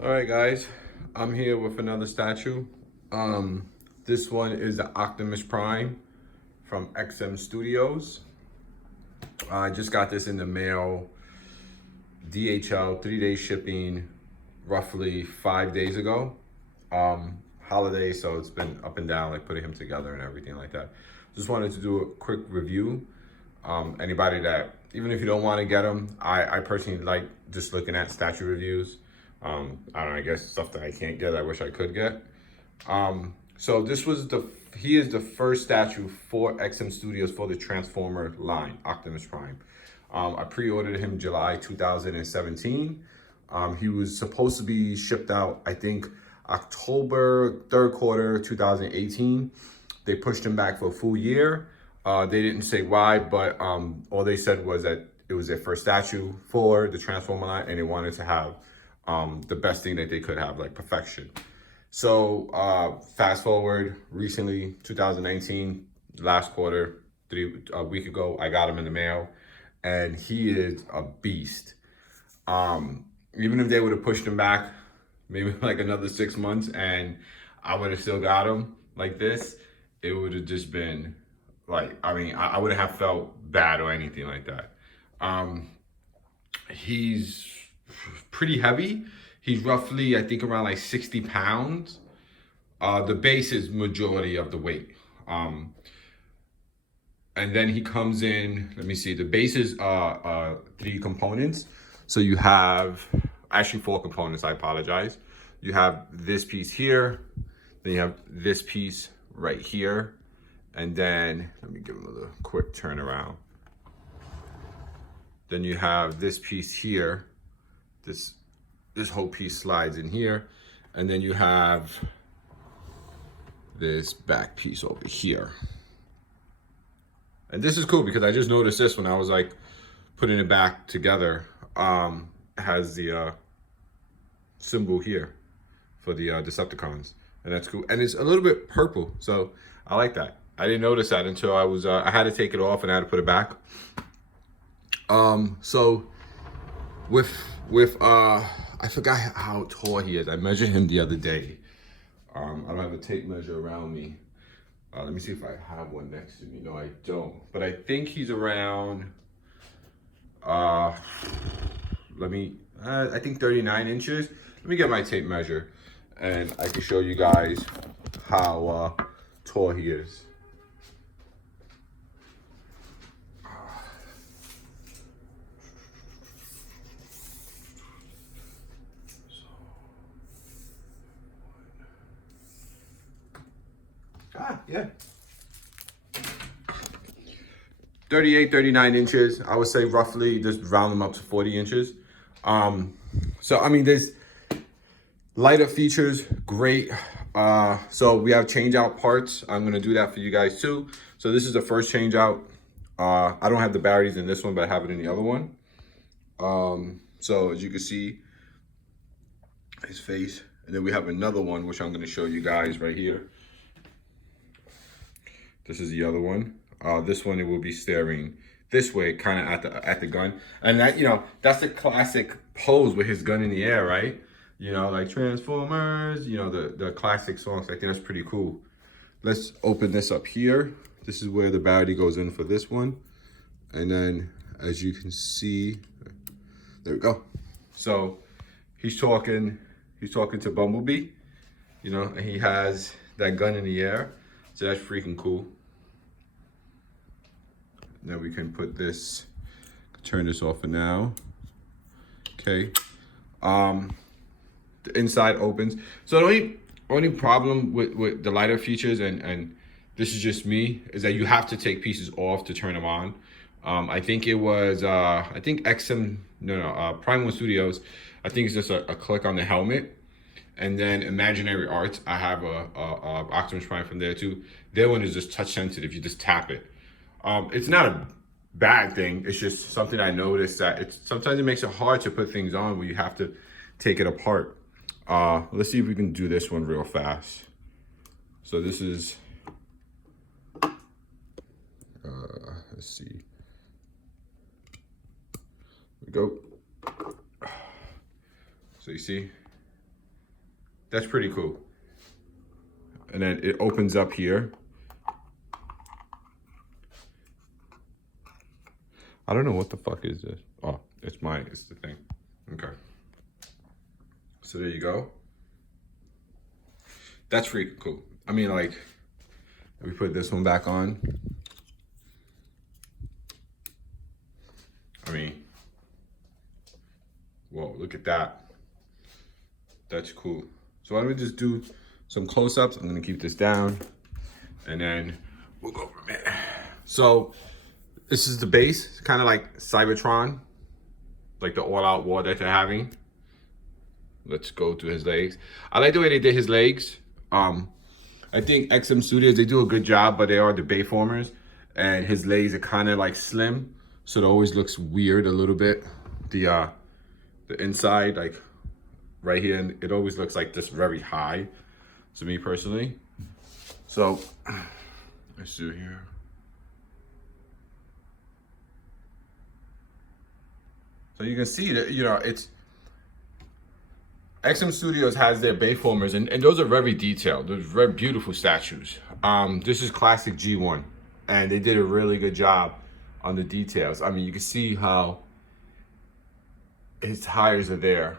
All right, guys, I'm here with another statue. This one is the Optimus Prime from XM Studios. I just got this in the mail, DHL, 3-day shipping, roughly 5 days ago. Holiday, so it's been up and down, like putting him together and everything like that. Just wanted to do a quick review. Anybody that, even if you don't want to get them, I personally like just looking at statue reviews. I don't know, I guess stuff that I can't get, I wish I could get. So this was he is the first statue for XM Studios for the Transformer line, Optimus Prime. I pre-ordered him July 2017. He was supposed to be shipped out, I think, October, third quarter 2018. They pushed him back for a full year. They didn't say why, but all they said was that it was their first statue for the Transformer line, and they wanted to have the best thing that they could have, like perfection. So fast forward recently, 2019, last quarter, a week ago, I got him in the mail, and he is a beast. Even if they would have pushed him back maybe like another 6 months and I would have still got him like this, it would have just been like, I wouldn't have felt bad or anything like that. He's pretty heavy. He's roughly, I think, around like 60 pounds. The base is majority of the weight. And then he comes in, let me see, the base is 3 components. So you have, actually 4 components, I apologize. You have this piece here, then you have this piece right here, and then, let me give him a quick turnaround. Then you have this piece here, this whole piece slides in here, and then you have this back piece over here. And this is cool because I just noticed this when I was like putting it back together. It has the symbol here for the Decepticons, and that's cool. And it's a little bit purple, so I like that. I didn't notice that until I had to take it off and I had to put it back. So with I forgot how tall he is. I measured him the other day. I don't have a tape measure around me. Let me see if I have one next to me. No, I don't. But I think he's around, I think 39 inches. Let me get my tape measure and I can show you guys how tall he is. Yeah. 38, 39 inches. I would say roughly, just round them up to 40 inches. So, I mean, there's lighter features, great. So we have change out parts. I'm gonna do that for you guys too. So this is the first change out. I don't have the batteries in this one, but I have it in the other one. So as you can see, his face. And then we have another one, which I'm gonna show you guys right here. This is the other one. This one, it will be staring this way, kind of at the gun. And that, that's the classic pose with his gun in the air, right? Like Transformers, the classic songs. I think that's pretty cool. Let's open this up here. This is where the battery goes in for this one. And then, as you can see, there we go. So he's talking to Bumblebee, and he has that gun in the air. So that's freaking cool. Now we can put this, turn this off for now. Okay. The inside opens. So the only problem with the lighter features, and this is just me, is that you have to take pieces off to turn them on. I think it was, Prime 1 Studios, I think it's just a click on the helmet. And then Imaginary Arts, I have a Optimus Prime from there too. Their one is just touch sensitive, you just tap it. It's not a bad thing. It's just something I noticed that sometimes it makes it hard to put things on where you have to take it apart. Let's see if we can do this one real fast. So this is, let's see. Here we go. So you see, That's pretty cool. And then it opens up here. I don't know what the fuck is this. Oh, it's the thing. Okay. So there you go. That's freaking cool. I mean, like, let me put this one back on. I mean, whoa, look at that. That's cool. So why don't we just do some close-ups? I'm gonna keep this down and then we'll go from there. So this is the base, kind of like Cybertron, like the all-out war that they're having. Let's go to his legs. I like the way they did his legs. I think XM Studios, they do a good job, but they are the Bayformers, and his legs are kind of like slim, so it always looks weird a little bit. The inside, like right here, and it always looks like this very high to me personally. So let's do here. So you can see that, you know, it's XM Studios has their Bayformers, and those are very detailed. They're very beautiful statues. This is classic G1, and they did a really good job on the details. I mean, you can see how his tires are there,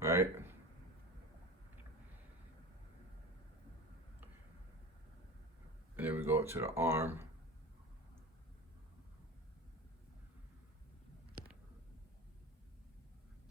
right? And then we go up to the arm.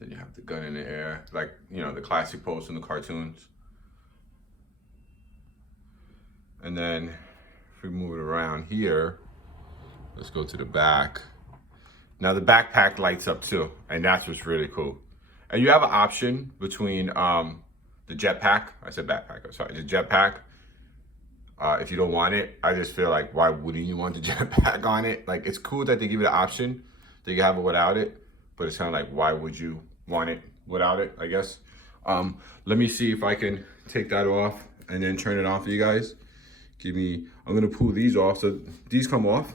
Then you have the gun in the air, like, you know, the classic pose from the cartoons. And then if we move it around here, let's go to the back. Now the backpack lights up too, and that's what's really cool. And you have an option between the jetpack. I said backpack, I'm sorry, the jetpack. If you don't want it, I just feel like, why wouldn't you want the jetpack on it? Like, it's cool that they give you the option that you have it without it, but it's kind of like, why would you want it without it, I guess. Let me see if I can take that off and then turn it on for you guys. I'm gonna pull these off, so these come off.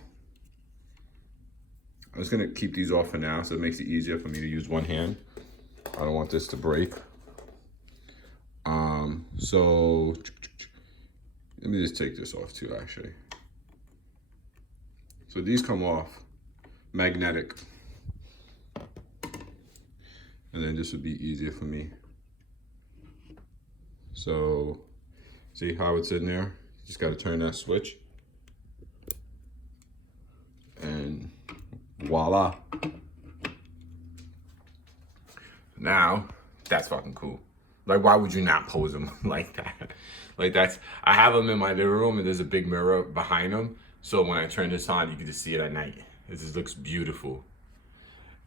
I'm just gonna keep these off for now, so it makes it easier for me to use one hand. I don't want this to break. So let me just take this off too, actually. So these come off, magnetic. And then this would be easier for me. So, see how it's in there? Just gotta turn that switch. And voila. Now, that's fucking cool. Like, why would you not pose them like that? Like, I have them in my living room, and there's a big mirror behind them. So when I turn this on, you can just see it at night. It just looks beautiful.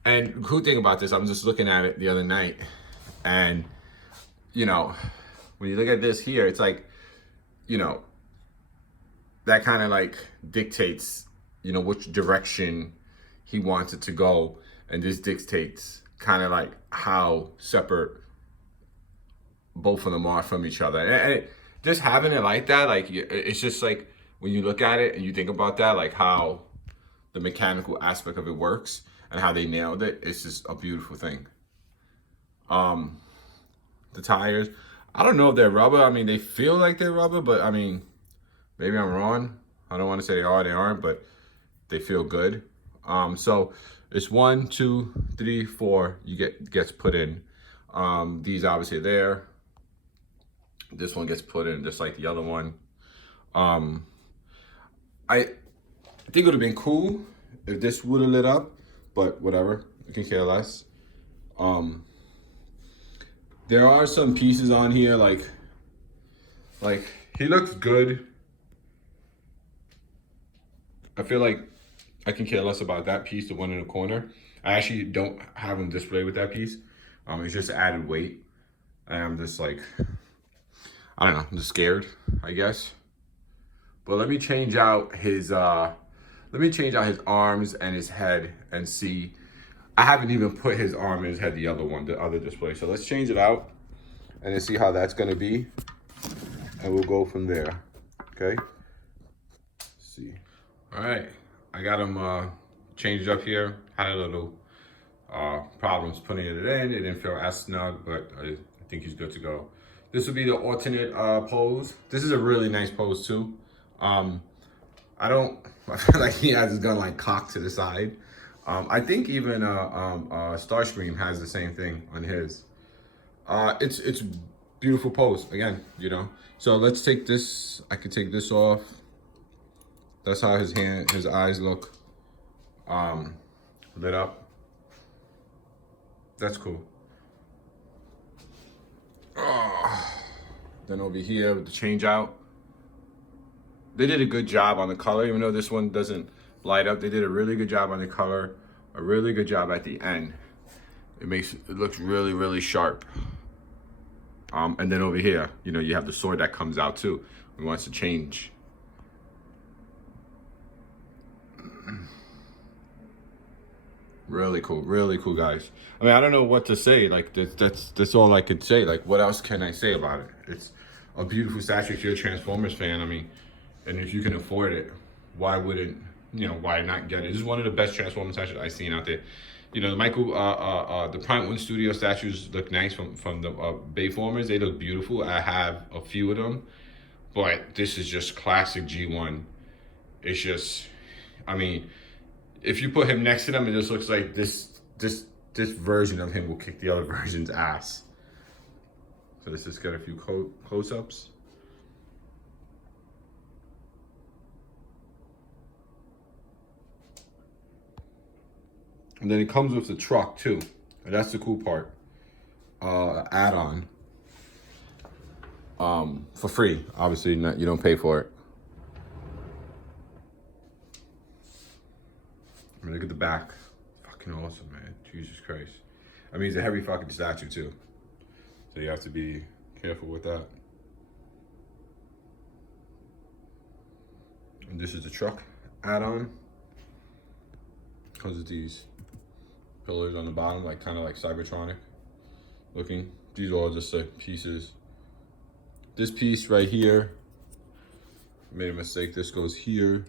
And the cool thing about this, I was just looking at it the other night, and, you know, when you look at this here, it's like, you know, that kind of like dictates, you know, which direction he wants it to go. And this dictates kind of like how separate both of them are from each other. And just having it like that, like, it's just like, when you look at it and you think about that, like how the mechanical aspect of it works and how they nailed it, it's just a beautiful thing. The tires, I don't know if they're rubber. I mean, they feel like they're rubber, but I mean, maybe I'm wrong. I don't want to say they are, they aren't, but they feel good. So it's 1, 2, 3, 4, gets put in. These obviously are there. This one gets put in just like the other one. I think it would have been cool if this would have lit up, but whatever, I can care less. There are some pieces on here, like he looks good. I feel like I can care less about that piece, the one in the corner. I actually don't have him displayed with that piece. It's just added weight. And I'm just like, I don't know, I'm just scared, I guess. But let me change out his arms and his head and see. I haven't even put his arm and his head, the other display. So let's change it out and then see how that's gonna be. And we'll go from there, okay? Let's see. All right, I got him changed up here. Had a little problems putting it in. It didn't feel as snug, but I think he's good to go. This would be the alternate pose. This is a really nice pose too. I feel like he has his gun like cocked to the side. I think even Starscream has the same thing on his. It's beautiful pose again, you know. So let's take this. I could take this off. That's how his eyes look, lit up. That's cool. Then over here with the change out, they did a good job on the color, even though this one doesn't light up. They did a really good job on the color, a really good job at the end. It looks really, really sharp. And then over here, you know, you have the sword that comes out too. It wants to change. Really cool, guys. I mean, I don't know what to say. Like that's all I could say. Like, what else can I say about it? It's a beautiful statue. If you're a Transformers fan, I mean, and if you can afford it, why wouldn't, you know, why not get it? This is one of the best Transformers statues I've seen out there. You know, the Prime 1 Studio statues look nice from the Bayformers. They look beautiful. I have a few of them, but this is just classic G1. It's just, I mean, if you put him next to them, it just looks like this version of him will kick the other version's ass. So let's just get a few close-ups. And then it comes with the truck too. And that's the cool part. Add-on. For free. Obviously, you don't pay for it. I mean, look at the back. Fucking awesome, man. Jesus Christ. I mean, it's a heavy fucking statue too. So you have to be careful with that. And this is the truck add-on. Comes with these pillars on the bottom, like kind of like Cybertronic looking. These are all just like pieces. This piece right here, made a mistake. This goes here.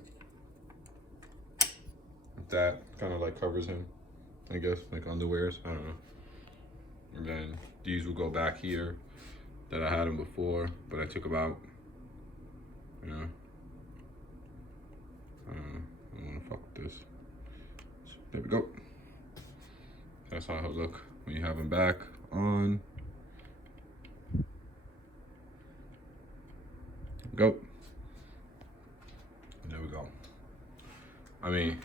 That kind of like covers him, I guess, like underwears. I don't know. And then these will go back here that I had them before, but I took them out. You know, I don't want to fuck with this. So, there we go. That's how he'll look when you have him back on. Go. There we go. I mean,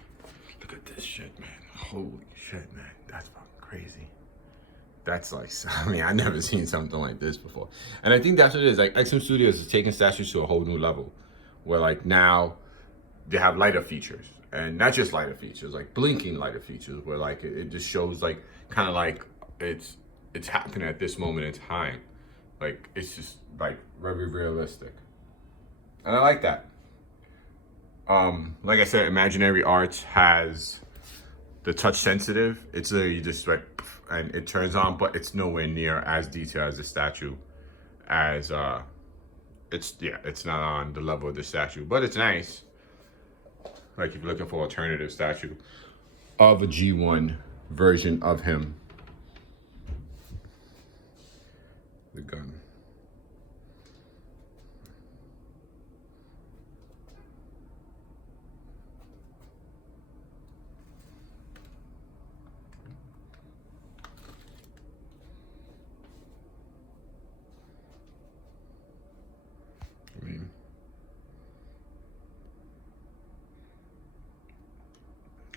look at this shit, man. Holy shit, man. That's fucking crazy. That's like, I mean, I've never seen something like this before. And I think that's what it is. Like, XM Studios is taking statues to a whole new level. Where, like, now they have lighter features. And not just lighter features, like blinking lighter features. Where, like, it just shows, like, kind of like it's happening at this moment in time. Like, it's just, like, very realistic. And I like that. Like I said, Imaginary Arts has the touch sensitive. It's literally just like, and it turns on, but it's nowhere near as detailed as the statue. As it's not on the level of the statue, but it's nice. Like if you're looking for alternative statue of a G1 version of him. The gun.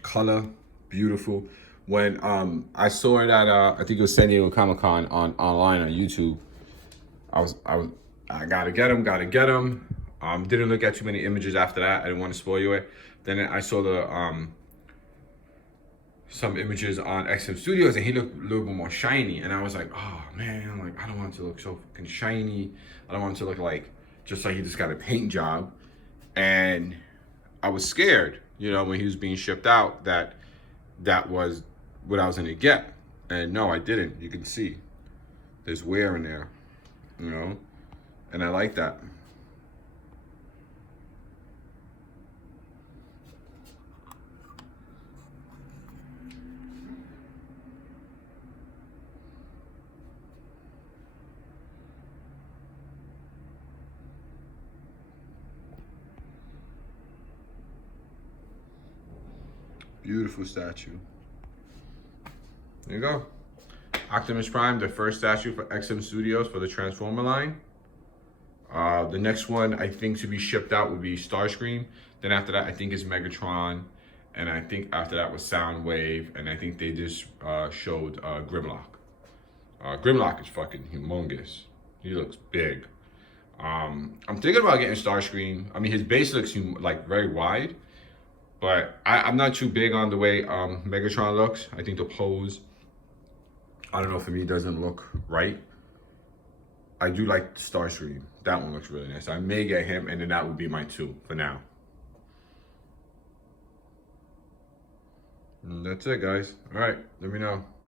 Color, beautiful. When I saw it at I think it was San Diego Comic-Con online on YouTube, I gotta get him. Didn't look at too many images after that. I didn't want to spoil you it. Then I saw the some images on XM Studios, and he looked a little bit more shiny. And I was like, oh man, like I don't want it to look so fucking shiny. I don't want it to look like just like he just got a paint job. And I was scared, you know, when he was being shipped out, that was what I was gonna get. And no, I didn't. You can see there's wear in there, you know, and I like that. Beautiful statue. There you go. Optimus Prime, the first statue for XM Studios for the Transformer line. The next one I think to be shipped out would be Starscream. Then after that, I think is Megatron. And I think after that was Soundwave. And I think they just showed Grimlock. Grimlock is fucking humongous. He looks big. I'm thinking about getting Starscream. I mean, his base looks like very wide. But I'm not too big on the way Megatron looks. I think the pose, I don't know, for me doesn't look right. I do like Starscream. That one looks really nice. I may get him, and then that would be my 2 for now. And that's it, guys. All right, let me know.